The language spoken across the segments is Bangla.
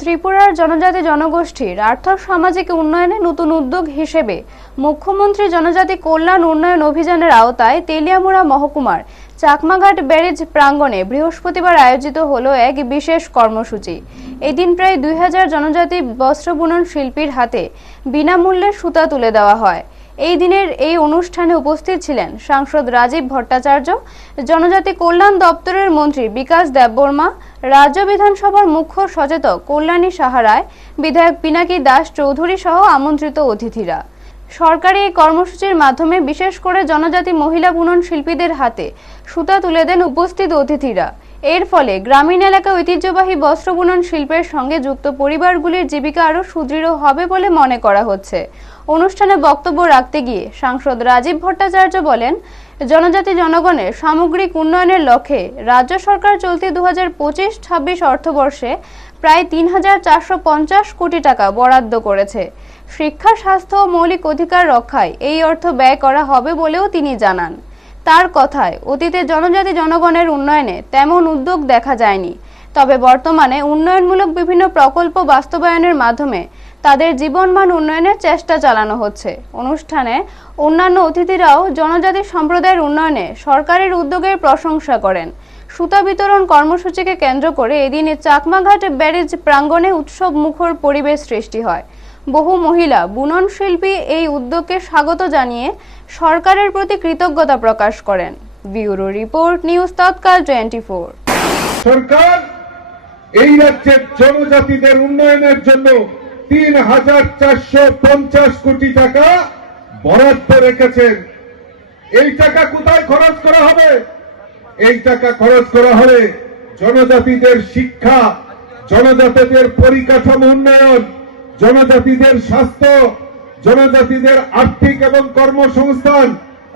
ত্রিপুরার জনজাতি জনগোষ্ঠীর আর্থ সামাজিক উন্নয়নে নতুন উদ্যোগ হিসেবে মুখ্যমন্ত্রী জনজাতি কল্যাণ উন্নয়ন অভিযানের আওতায় তেলিয়ামুড়া মহকুমার চাকমাঘাট ব্যারেজ প্রাঙ্গণে বৃহস্পতিবার আয়োজিত হলো এক বিশেষ কর্মসূচি। এদিন প্রায় 2000 জনজাতি বস্ত্র বুনন শিল্পীর হাতে বিনামূল্যে সুতা তুলে দেওয়া হয়। এই দিনের এই অনুষ্ঠানে উপস্থিত ছিলেন সাংসদ রাজীব ভট্টাচার্য, জনজাতি কল্যাণ দপ্তরের মন্ত্রী বিকাশ দেববর্মা, রাজ্য বিধানসভার মুখ্য সচেতক কল্যাণী সাহা রায়, বিধায়ক পিনাকি দাস চৌধুরী সহ আমন্ত্রিত অতিথিরা। সরকারি এই কর্মসূচির মাধ্যমে বিশেষ করে জনজাতি মহিলা বুনন শিল্পীদের হাতে সুতা তুলে দেন উপস্থিত অতিথিরা। এর ফলে গ্রামীণ এলাকা ঐতিহ্যবাহী বস্ত্র বুনন শিল্পের সঙ্গে যুক্ত পরিবারগুলির জীবিকা আরও সুদৃঢ় হবে বলে মনে করা হচ্ছে। অনুষ্ঠানে বক্তব্য রাখতে গিয়ে সাংসদ রাজীব ভট্টাচার্য বলেন, জনজাতি জনগণের সামগ্রিক উন্নয়নের লক্ষ্যে রাজ্য সরকার চলতি 2025-26 অর্থবর্ষে প্রায় 3450 কোটি টাকা বরাদ্দ করেছে। শিক্ষা, স্বাস্থ্য ও মৌলিক অধিকার রক্ষায় এই অর্থ ব্যয় করা হবে বলেও তিনি জানান। তার কথায়, অতীতে জনজাতি জনগণের উন্নয়নে তেমন উদ্যোগ দেখা যায়নি, তবে বর্তমানে উন্নয়নমূলক বিভিন্ন প্রকল্প বাস্তবায়নের মাধ্যমে তাদের জীবনমান উন্নয়নের চেষ্টা চালানো হচ্ছে। অনুষ্ঠানে অন্যান্য অতিথিরাও জনজাতি সম্প্রদায়ের উন্নয়নে সরকারের উদ্যোগের প্রশংসা করেন। সুতা বিতরণ কর্মসূচিকে কেন্দ্র করে এদিনে চাকমাঘাট ব্যারেজ প্রাঙ্গণে উৎসব মুখর পরিবেশ সৃষ্টি হয়। বহু মহিলা বুনন শিল্পী এই উদ্যোগকে স্বাগত জানিয়ে সরকারের প্রতি কৃতজ্ঞতা প্রকাশ করেন। ব্যুরো রিপোর্ট, নিউজ তৎকাল 24। সরকার এই রাজ্যের জনজাতিদের উন্নয়নের জন্য 3450 কোটি টাকা বরাদ্দ রেখেছেন। এই টাকা কোথায় খরচ করা হবে? এই টাকা খরচ করা হবে জনজাতিদের শিক্ষা, জনজাতিদের পরিকাঠামো উন্নয়ন, জনজাতিদের স্বাস্থ্য, জনজাতিদের আর্থিক এবং কর্মসংস্থান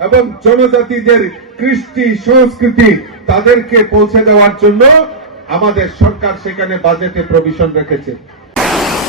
এবং জনজাতিদের কৃষ্টি সংস্কৃতি তাদেরকে পৌঁছে দেওয়ার জন্য আমাদের সরকার সেখানে বাজেটে প্রভিশন রেখেছে।